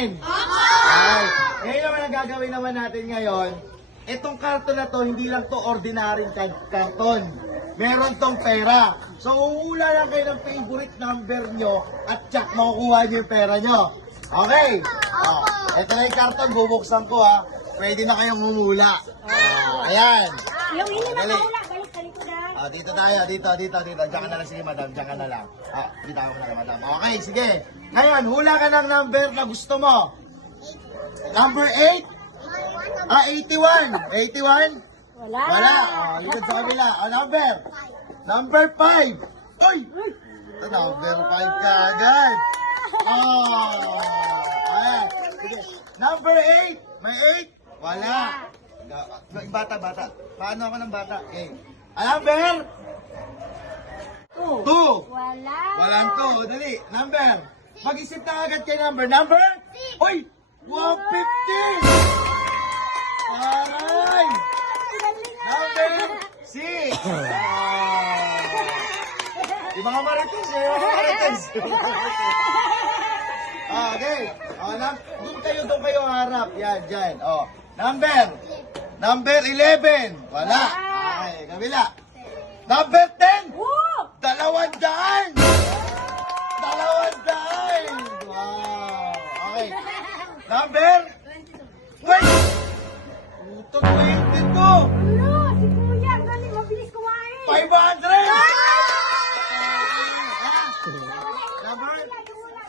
rin? Okay. Ngayon naman ang gagawin naman natin ngayon, itong karton na to, hindi lang to ordinary karton. Meron tong pera. So, uula lang kayo ng favorite number nyo at tsak makukuha nyo yung pera nyo. Okay? Ito na yung karton, bubuksan ko ha. Pwede na kayong humula. Ayan. Yung hindi Dali. makahula, balik sa likodan. Dito tayo, dito. Diyan ka na lang, sige madam, diyan ka na lang. Dito ako na lang, madam. Okay, sige. Ngayon, hula ka ng number na gusto mo. Number 8? 81. 81? Wala. Wala. Likod sa kabila. Number? Number 5. Uy! Ito, number 5 ka agad. Ayan. Sige. Number 8. May 8? Wala. Bata. Paano ako ng bata? Okay. Number? 2. Wala. Walang 2. Dali. Number? Mag-isip na agad kay number. Number? Uy! 150! Aray! Number 6! Yung mga marites, Okay. Doon kayo harap. Yan, dyan. Number 11. Wala. Okay, kabila. Number 10. Woo! 200! 200! Wow! Okay. Number? Wait! Puto, 22! Ano? Si Kuya, ang galing, mabilis kumain. 500! Number?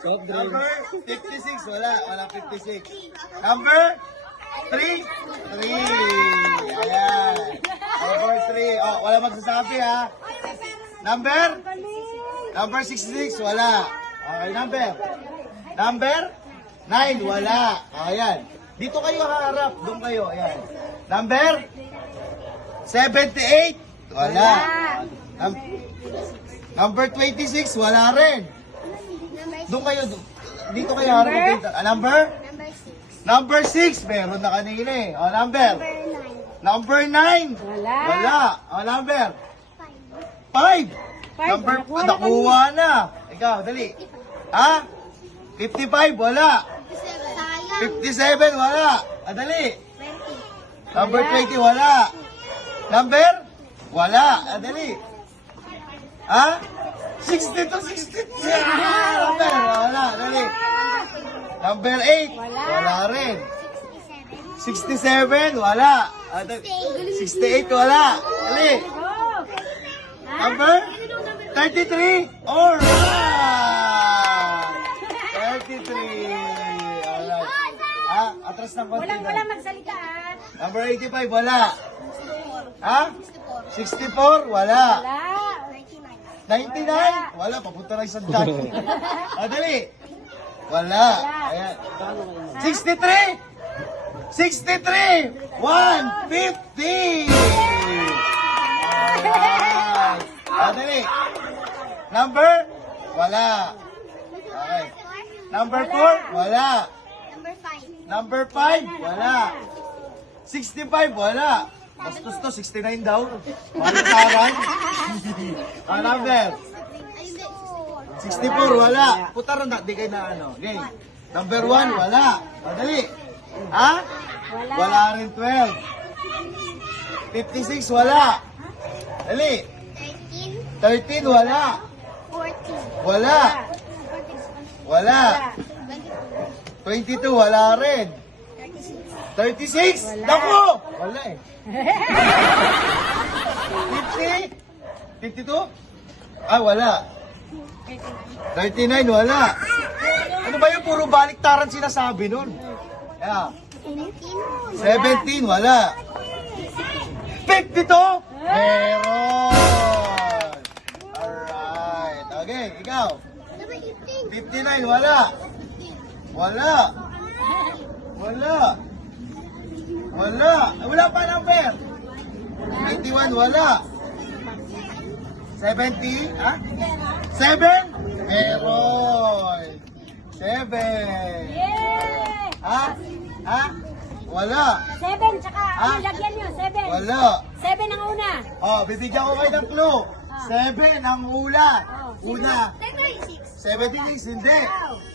Number 56. Wala 56. Number 3? 3. Ayan. Number 3. Oh, wala magsasabi ha. Number? Number 66. Wala. Okay, number 9. Wala. Ayan. Dito kayo harap. Doon kayo. Ayan. Number 78. Wala. Number 26. Wala rin. Doon kayo. Dito kayo harap. Number? Number 6. Meron na kanina eh. O, Number 9. Wala. O, number? 5. Number, nakuha na. Ikaw, dali. 55, wala. 57, wala. Dali. Number 20, wala. Number? Wala. Dali. 62, 62. Number, wala. Dali. Number 8, wala rin. 67, wala. 68, wala. Dali. Number 33. Alright. 33. Alright. Atras ng konti. Walang magsalita. Number 85, wala. 64, wala. Wala. 99, wala. Papunta na isang daan. Dali. Wala. Ayan. 63. 150. Alright. Dali. Number? Wala. Okay. Number 4? Wala. Number 5? Wala. 65? Wala. Bastos to, 69 daw. Malutaran. Number? 64? Wala. Putaran na, di kayo na ano. Okay. Number 1? Wala. Dali. Wala rin 12. 56? Wala. Dali. 13, wala. 14. Wala. Wala. 22, wala rin. 36? Naku! Wala eh. 50? 52? Wala. 39, wala. Ano ba yung puro baliktaran sinasabi nun? 17, wala. 52? Meron! Alright. Okay, ikaw. 59, wala. Wala. Wala. Wala. Wala pa number. 91, wala. 70, 7? Meron. 7. Yeah! Wala. 7, tsaka lagyan nyo, 7. Wala. 7 ang una. Bibigyan ko kayo ng clue. 7 ang hula. Una. 76. 76, hindi.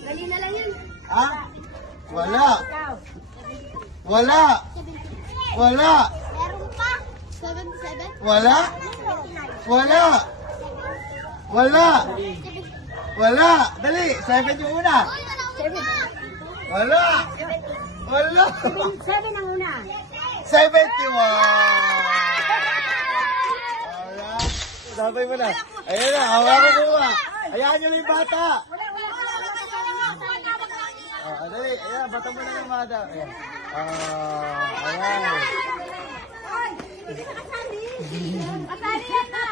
Dali na lang yun. Wala. Ikaw. Wala. Wala. Meron pa. 77. Wala. Wala. Wala. Wala. Dali. 7 yung una. Wala. Wala. 7 ang una. 71. Alright. Sabay mo na. Ayan na. Hawakan ko ba? Ayan nyo lang yung bata. Dali. Ayan. Bata mo na yung bata. Ayan. Ayan. Kasali yan na.